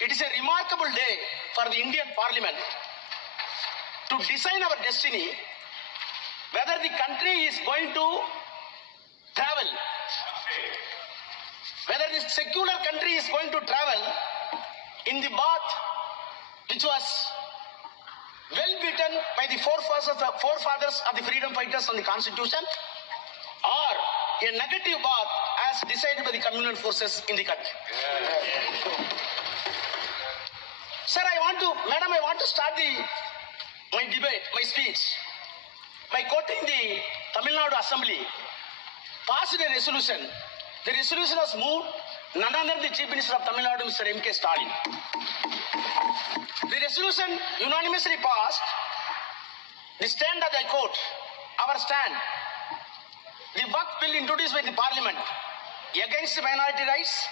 It is a remarkable day for the Indian Parliament to design our destiny, whether the country is going to travel, whether the secular country is going to travel in the path which was well beaten by the forefathers of the freedom fighters on the Constitution, or a negative path as decided by the communal forces in the country. Sir, Madam, I want to start my debate, my speech, by quoting the Tamil Nadu Assembly passed a resolution. The resolution was moved none other than the Chief Minister of Tamil Nadu, Mr. M.K. Stalin. The resolution unanimously passed. The stand that I quote, our stand, the Waqf bill introduced by the Parliament against minority rights,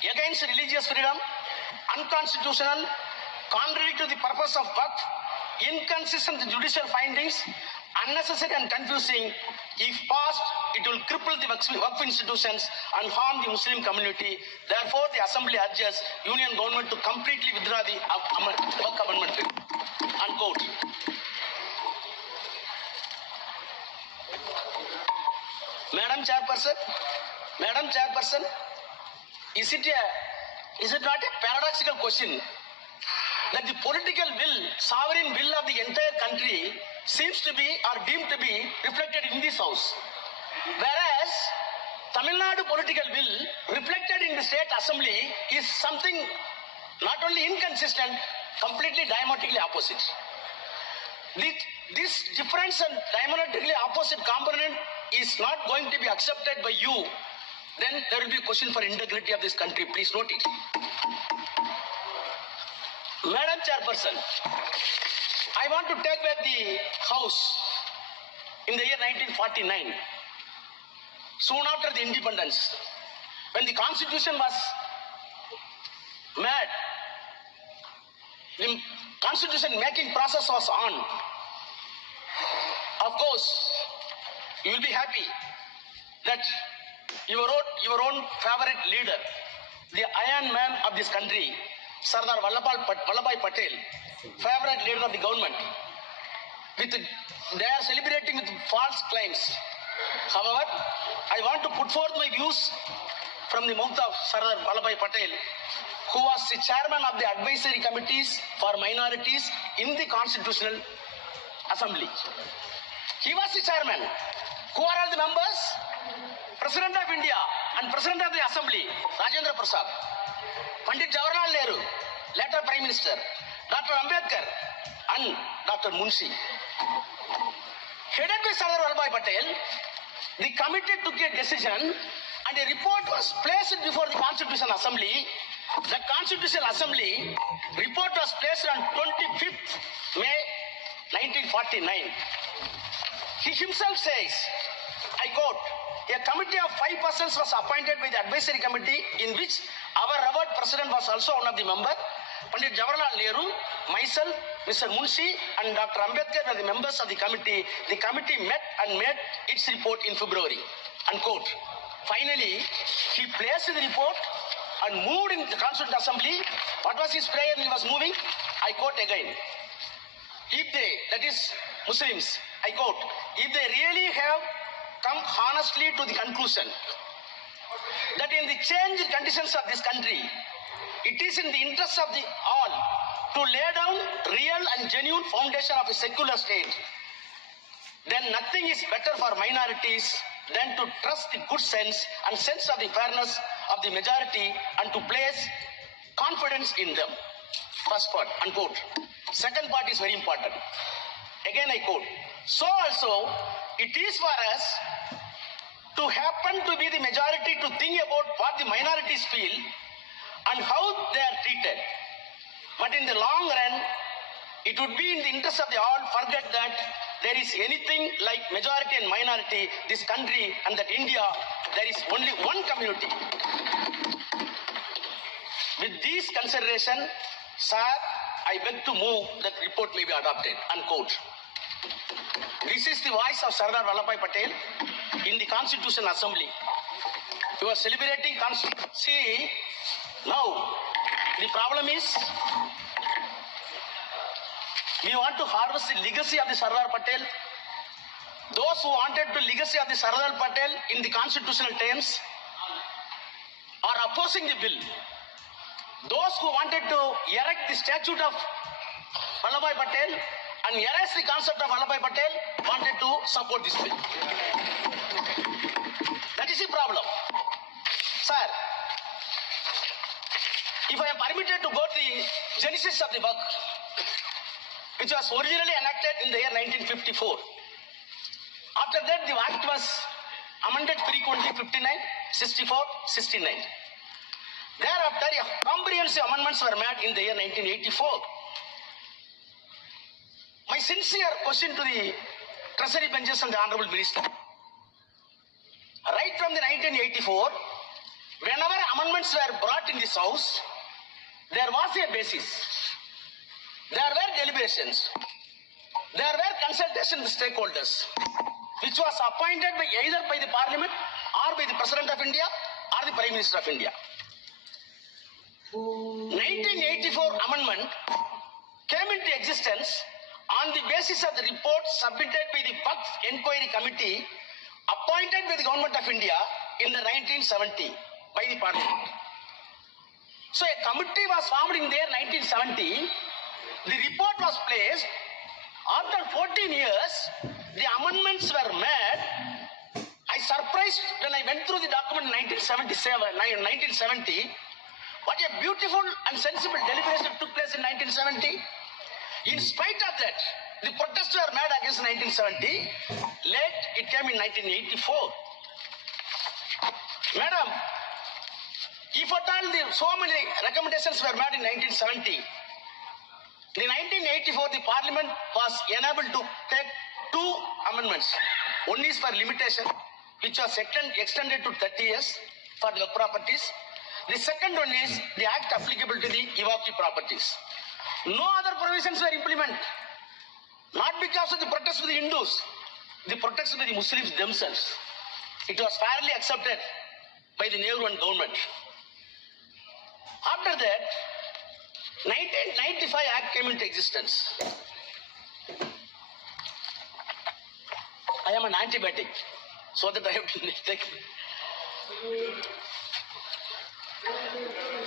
against religious freedom, unconstitutional, contrary to the purpose of Waqf, inconsistent judicial findings, unnecessary and confusing. If passed, it will cripple the Waqf institutions and harm the Muslim community. Therefore, the Assembly urges Union Government to completely withdraw the Waqf Amendment Bill. Unquote. Madam Chairperson, is it not a paradoxical question that the political will, sovereign will of the entire country seems to be or deemed to be reflected in this house, whereas Tamil Nadu political will reflected in the state assembly is something not only inconsistent, completely diametrically opposite. This difference and diametrically opposite component is not going to be accepted by you, then there will be a question for integrity of this country. Please note it. Madam Chairperson, I want to take back the House in the year 1949, soon after the independence, when the Constitution was made, the Constitution making process was on. Of course, you will be happy that your own favorite leader, the Iron Man of this country, Sardar Vallabhbhai Patel, favorite leader of the government, they are celebrating with false claims. However, I want to put forth my views from the mouth of Sardar Vallabhbhai Patel, who was the chairman of the advisory committees for minorities in the Constitutional Assembly. He was the chairman. Who are all the members? President of India and President of the Assembly, Rajendra Prasad. Pandit Jawaharlal Nehru, later Prime Minister, Dr. Ambedkar, and Dr. Munshi. Headed by Sardar Vallabhbhai Patel, the committee took a decision and a report was placed before the Constitutional Assembly. The Constitutional Assembly report was placed on 25th May 1949. He himself says, I quote, a committee of 5 persons was appointed by the advisory committee in which our revered president was also one of the members. Pandit Jawaharlal Nehru, myself, Mr. Munshi and Dr. Ambedkar were the members of the committee. The committee met and made its report in February. Unquote. Finally, he placed the report and moved in the Constituent Assembly. What was his prayer he was moving? I quote again. If they, that is Muslims, I quote, if they really have come honestly to the conclusion that in the changed conditions of this country, it is in the interest of the all to lay down real and genuine foundation of a secular state, then nothing is better for minorities than to trust the good sense and sense of the fairness of the majority and to place confidence in them. First part, unquote. Second part is very important. Again I quote, so also it is for us to happen to be the majority to think about what the minorities feel and how they are treated. But in the long run, it would be in the interest of the all forget that there is anything like majority and minority, this country and that India, there is only one community. With these consideration, sir, I beg to move that report may be adopted, unquote. This is the voice of Sardar Vallabhbhai Patel in the Constitutional Assembly. We were celebrating Constitution. See, now, The problem is, we want to harvest the legacy of the Sardar Patel. Those who wanted the legacy of the Sardar Patel in the constitutional terms are opposing the bill. Those who wanted to erect the statue of Vallabhbhai Patel and erase the concept of Vallabhbhai Patel wanted to support this bill. That is the problem. Sir, if I am permitted to go to the genesis of the work, which was originally enacted in the year 1954. After that, the act was amended frequently 59, 64, 69. Thereafter, comprehensive amendments were made in the year 1984. My sincere question to the Treasury benches and the Honorable Minister. Right from the 1984, whenever amendments were brought in this House, there was a basis. There were deliberations. There were consultations with stakeholders, which was appointed by either by the Parliament or by the President of India or the Prime Minister of India. 1984 amendment came into existence on the basis of the report submitted by the Waqf Inquiry Committee appointed by the Government of India in the 1970 by the Parliament. So a committee was formed in the year 1970. The report was placed. After 14 years, the amendments were made. I surprised when I went through the document 1970. What a beautiful and sensible deliberation took place in 1970. In spite of that, the protests were made against 1970. Late, it came in 1984. Madam, if at all so many recommendations were made in 1970, in 1984, the Parliament was enabled to take two amendments. One is for limitation, which was extended to 30 years for the properties. The second one is the act applicable to the evacuee properties. No other provisions were implemented. Not because of the protests of the Hindus, the protests of the Muslims themselves. It was fairly accepted by the Nehru and government. After that, 1995 Act came into existence. I am an antibiotic, so that I have to take.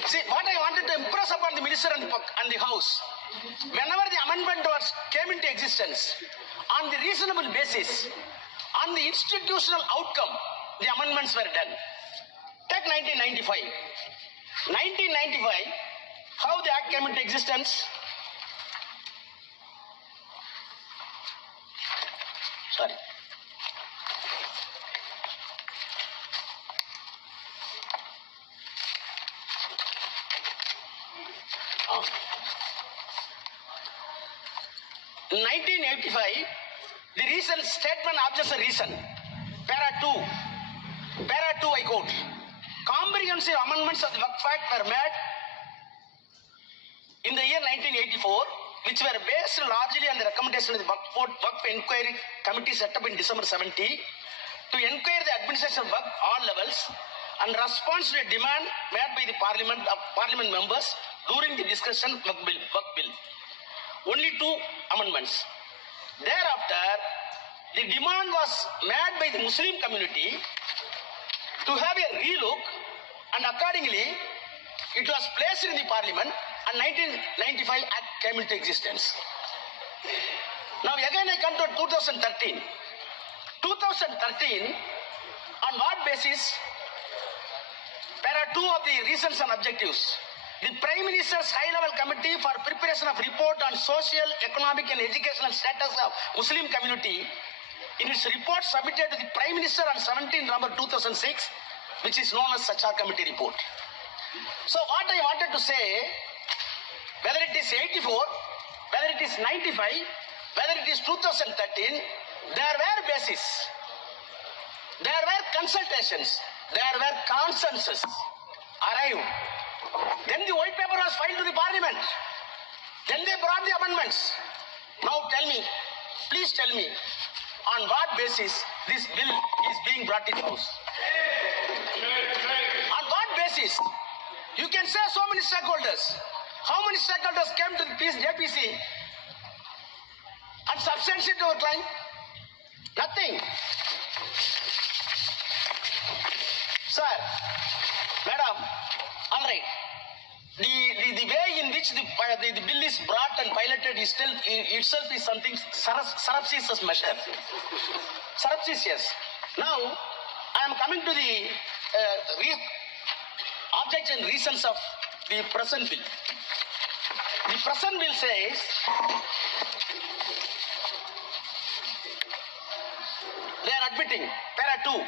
See, what I wanted to impress upon the minister and the House, whenever the amendment came into existence, on the reasonable basis, on the institutional outcome, the amendments were done. Take 1995. 1995, how the Act came into existence? Sorry. In 1985, the reason statement objects a reason. Para 2, I quote. Comprehensive amendments of the Waqf Act were made in the year 1984, which were based largely on the recommendation of the Waqf Inquiry Committee set up in December 70 to inquire the administration of Waqf all levels and response to a demand made by the Parliament members during the discussion of Waqf bill. Only two amendments. Thereafter, the demand was made by the Muslim community to have a relook, and accordingly, it was placed in the Parliament, and 1995 Act came into existence. Now again I come to 2013. 2013, on what basis? Para 2 of the reasons and objectives. The Prime Minister's High-Level Committee for Preparation of Report on Social, Economic and Educational Status of Muslim Community, in its report submitted to the Prime Minister on 17 November 2006, which is known as Sachar Committee Report. So what I wanted to say, whether it is 84, whether it is 95, whether it is 2013, there were bases, there were consultations, there were consensus arrived. Then the white paper was filed to the Parliament. Then they brought the amendments. Now tell me, please tell me, on what basis this bill is being brought in the House? On what basis? You can say so many stakeholders. How many stakeholders came to the JPC and substantiated our claim? Nothing. Sir, madam, all right. The way in which the bill is brought and piloted is still itself is something surreptitious measure. Surreptitious. Now, I am coming to the objects and reasons of the present bill. The present bill says they are admitting, para 2,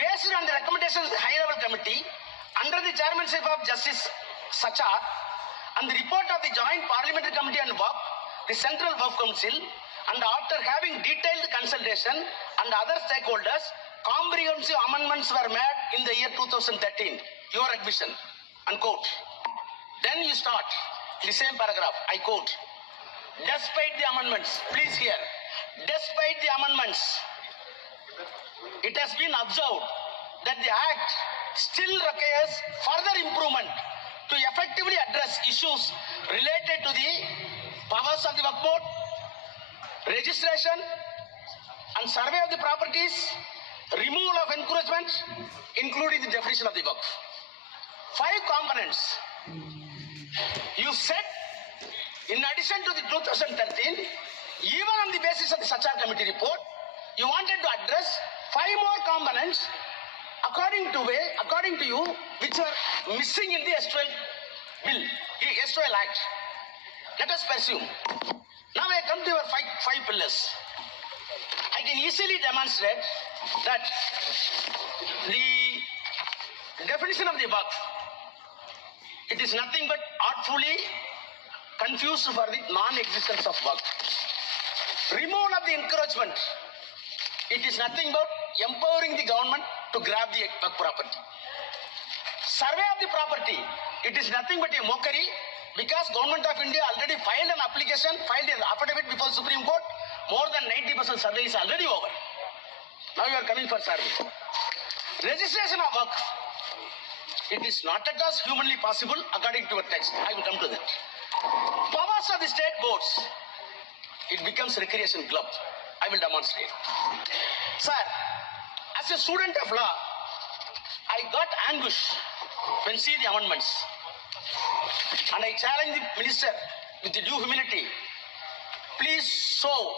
based on the recommendations of the high level committee under the chairmanship of Justice Shah and the report of the Joint Parliamentary Committee on Work, the Central Work Council, and after having detailed consultation and other stakeholders, comprehensive amendments were made in the year 2013. Your admission, unquote. Then you start the same paragraph, I quote, despite the amendments, please hear, despite the amendments, it has been observed that the Act still requires further improvement to effectively address issues related to the powers of the Waqf Board, registration and survey of the properties, removal of encroachment, including the definition of the Waqf. 5 components. You said, in addition to the 2013, even on the basis of the Shah Committee report, you wanted to address 5 more components according to you, which are missing in the S12 bill, the S12 Act. Let us pursue. Now I come to your 5 pillars. I can easily demonstrate that the definition of the Waqf, it is nothing but artfully confused for the non-existence of Waqf. Removal of the encroachment, it is nothing but empowering the government to grab the Waqf property. Survey of the property, it is nothing but a mockery because Government of India already filed an application, filed an affidavit before Supreme Court. More than 90% survey is already over. Now you are coming for survey. Registration of Waqf, it is not at all humanly possible according to a text. I will come to that. Powers of the state boards, it becomes recreation club. I will demonstrate. Sir, as a student of law, I got anguish when see the amendments. And I challenge the minister with the due humility. Please show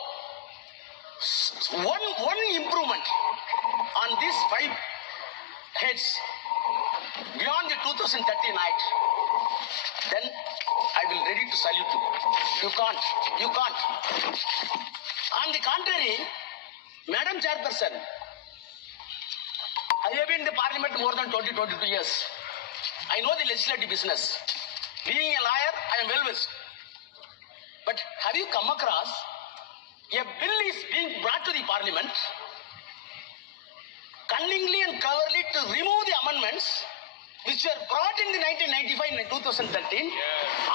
one improvement on these 5 heads beyond the 2013 Act. Then I will ready to salute you. You can't. On the contrary, Madam Chairperson, I have been in the Parliament more than 22 years. I know the legislative business. Being a lawyer, I am well versed. But have you come across a bill is being brought to the Parliament cunningly and cleverly to remove the amendments which were brought in the 1995 and 2013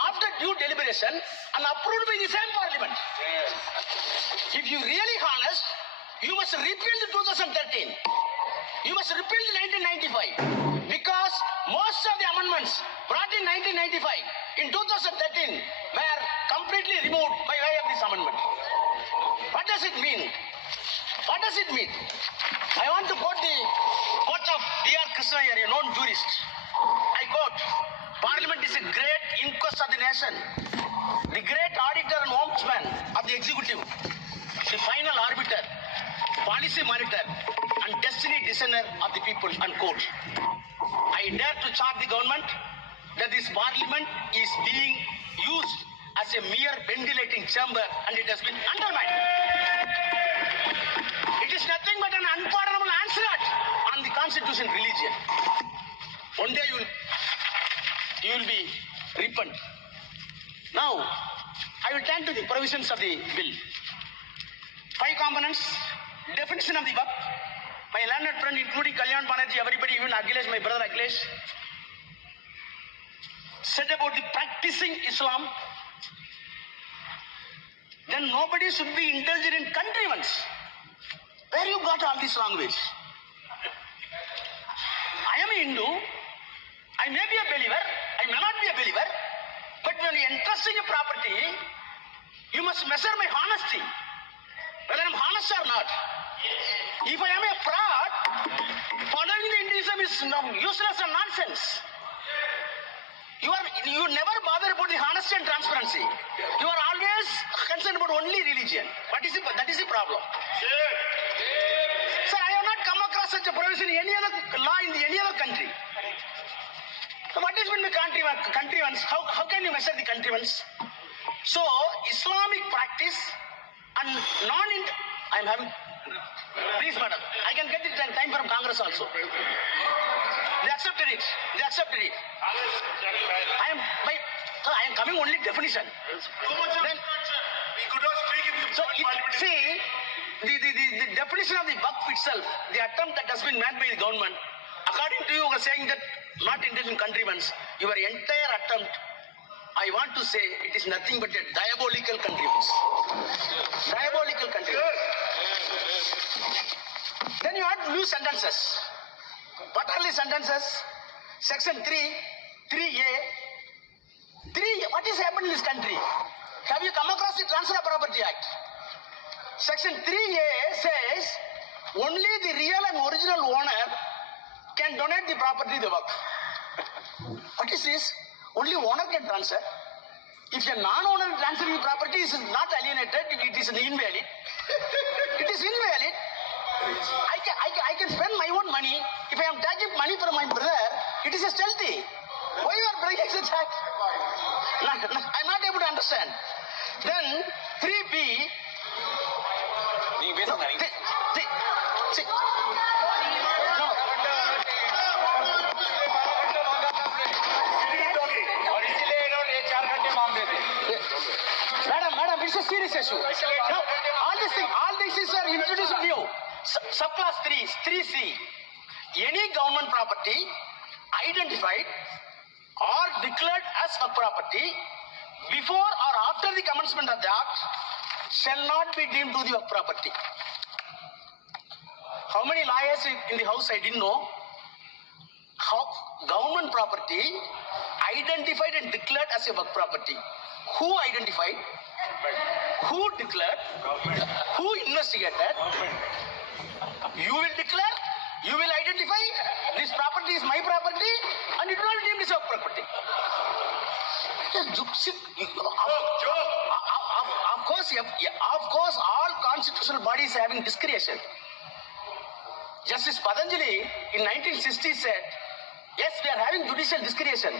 after due deliberation and approved by the same Parliament? If you really honest, you must repeal the 2013. You must repeal the 1995 because most of the amendments brought in 1995 in 2013 were completely removed by way of this amendment. What does it mean? What does it mean? I want to quote the quote of D.R. Krishna here, a known jurist. I quote, Parliament is a great inquest of the nation, the great auditor and ombudsman of the executive, the final arbiter, policy monitor, and destiny designer of the people, unquote. I dare to charge the government that this Parliament is being used as a mere ventilating chamber and it has been undermined. It is nothing but an unpardonable onslaught on the constitution religion. One day you will be repent. Now, I will turn to the provisions of the bill. 5 components, definition of the Waqf. My learned friend, including Kalyan Banerjee, everybody, even Akhilesh, my brother Akhilesh, said about the practicing Islam, then nobody should be indulged in contrivance. Where you got all this language? I am a Hindu. I may be a believer, I may not be a believer, but when you entrusting a property, you must measure my honesty, whether I'm honest or not. If I am a fraud, following the Hinduism is useless and nonsense. You never bother about the honesty and transparency. You are always concerned about only religion. That is the problem. Sir, I have not come across such a provision in any other law in any other country. So what is meant by countrymen? How can you measure the countrymen? So Islamic practice and I am having. Please, madam, I can get it time from Congress also. They accepted it. I am coming only definition. Then, we could not speak in the see, the definition of the waqf itself, the attempt that has been made by the government, according to you are saying that not intended in countrymen, your entire attempt, I want to say, it is nothing but a diabolical countrymen. Diabolical countrymen. Then you have new sentences. What are the sentences? Section 3, 3A. 3, what is happening in this country? Have you come across the Transfer of Property Act? Section 3A says, only the real and original owner can donate the property to the waqf. What is this? Only owner can transfer. If a non-owner transferring the property is not alienated, it is invalid. It is invalid. I can spend my own money. If I am taking money from my brother, it is a stealthy. Why you are breaking such act? I'm not able to understand. Then 3B. Madam, it's a serious issue. Now, all these things are introduced new. Subclass 3C. Any government property identified or declared as a property before or after the commencement of the act shall not be deemed to the property. How many lawyers in the house I didn't know? How government property identified and declared as a work property. Who identified? Who declared? Who investigated? You will declare, you will identify, this property is my property and it will not be deemed as a property. Of course, all constitutional bodies having discretion. Justice Patanjali in 1960 said, yes, we are having judicial discretion,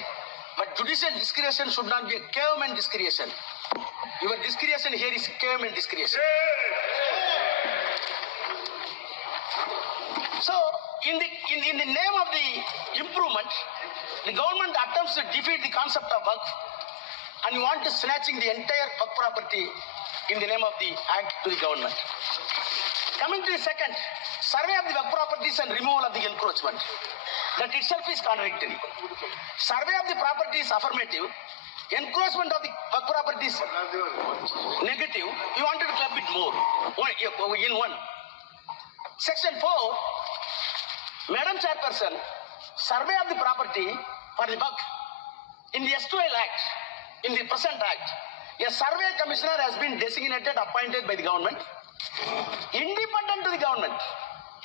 but judicial discretion should not be a caveman discretion. Your discretion here is caveman discretion. So, in the name of the improvement, the government attempts to defeat the concept of waqf and you want to snatching the entire waqf property in the name of the act to the government. Coming to the second, survey of the waqf properties and removal of the encroachment. That itself is contradictory. Survey of the property is affirmative. Encroachment of the waqf property is negative. You wanted to club it more in one. Section 4, Madam Chairperson, survey of the property for the waqf. In the STL Act, in the present Act, a survey commissioner has been designated, appointed by the government, independent to the government.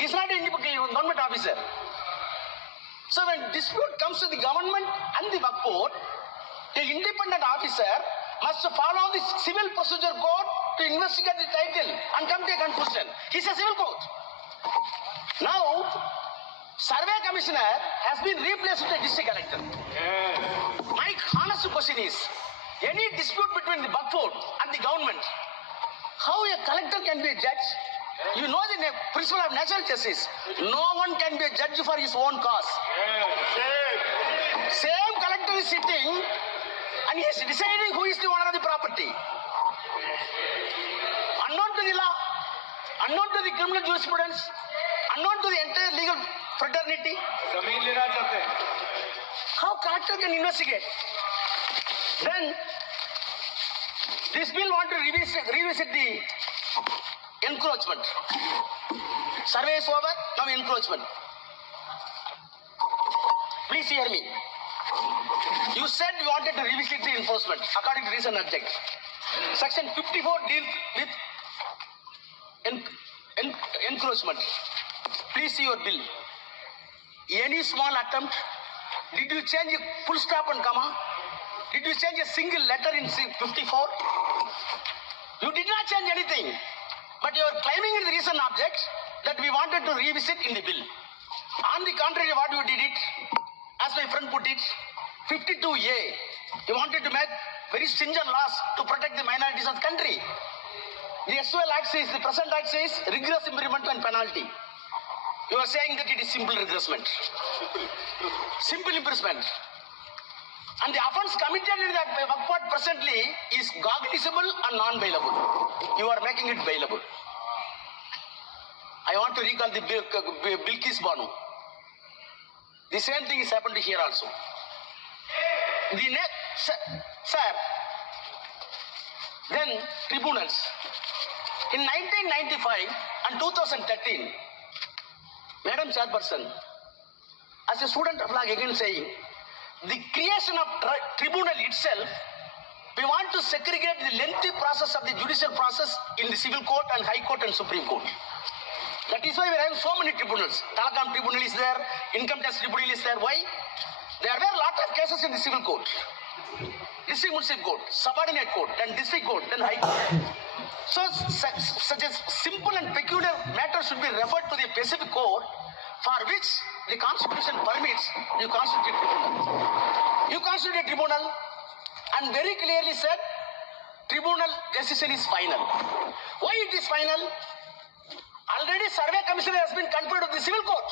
He is not an independent government officer. So when dispute comes to the government and the waqf board, the independent officer must follow the civil procedure code to investigate the title and come to a conclusion. He is a civil court. Now, survey commissioner has been replaced with a district collector. My honest question is, any dispute between the waqf board and the government, how a collector can be a judge? You know the principle of natural justice. No one can be a judge for his own cause. Same collector is sitting and he is deciding who is the owner of the property. Unknown to the law, unknown to the criminal jurisprudence, unknown to the entire legal fraternity. How collector can investigate? Then this bill want to revisit the encroachment. Survey is over, now encroachment. Please hear me. You said you wanted to revisit the enforcement according to recent object. Section 54 deals with encroachment. Please see your bill. Any small attempt? Did you change a full stop and comma? Did you change a single letter in 54? You did not change anything. But you are claiming in the recent object that we wanted to revisit in the bill. On the contrary, what you did it, as my friend put it, 52A, you wanted to make very stringent laws to protect the minorities of the country. The SOL Act says, the present Act says, rigorous imprisonment and penalty. You are saying that it is simple imprisonment. Simple imprisonment. And the offence committed in that report presently is cognizable and non-bailable. You are making it bailable. I want to recall the Bilkis Banu. The same thing is happened here also. The next, sir, then tribunals. In 1995 and 2013, Madam Chairperson, as a student of law, again saying, the creation of tribunal itself, we want to segregate the lengthy process of the judicial process in the civil court and high court and supreme court. That is why we have so many tribunals. Telecom tribunal is there, income tax tribunal is there. Why? There were a lot of cases in the civil court, district municipal court, subordinate court, then district court, then high court. So such a simple and peculiar matter should be referred to the specific court for which the constitution permits you constitute tribunal. You constitute a tribunal and very clearly said tribunal decision is final. Why it is final? Already survey commissioner has been conferred to the civil court.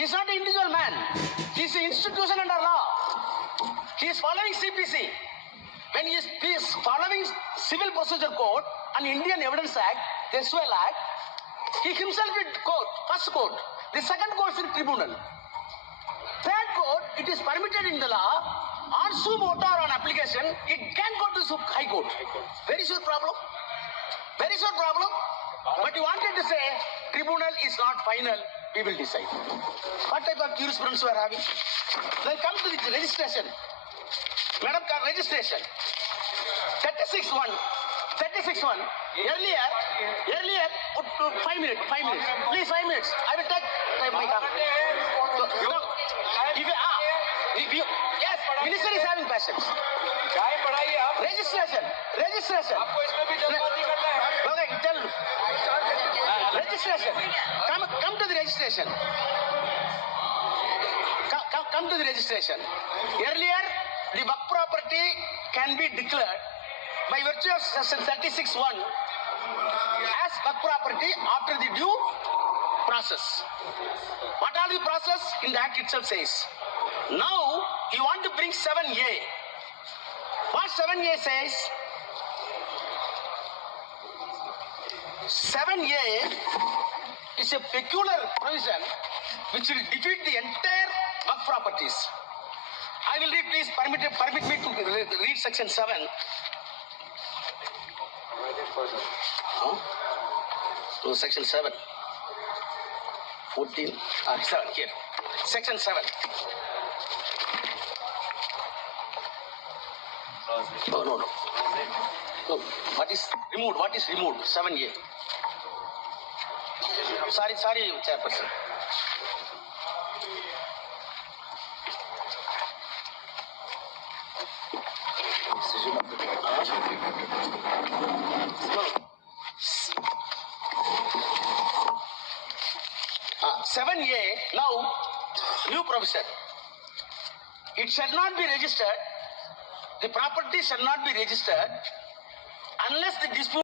He is not an individual man. He is an institution under law. He is following CPC. When he is following Civil Procedure Code and Indian Evidence Act, the SOL Act, he himself is court, first court. The second court is tribunal. Third court, it is permitted in the law, on suo motu on application, it can go to high court. Very sure problem. Very sure problem. But you wanted to say tribunal is not final, we will decide. What type of jurisprudence we are having? Then come to the registration. Madam, registration. 36-1. Earlier, 5 minutes. Please, 5 minutes. I will take my time. Yes, minister is having patience. Registration. Okay, tell. Registration. Come to the registration. Come to the registration. Earlier, the work property can be declared by virtue of section 36(1) as work property after the due process. What are the process? In the act itself says. Now you want to bring 7A. What 7A says? 7A is a peculiar provision which will defeat the entire work properties. I will read, please permit me to read section 7. No, section 7. 14. 7 here. Section 7. No. What is removed? 7A. Sorry, Chairperson. No. 7A, now, new provision. It shall not be registered, the property shall not be registered unless the dispute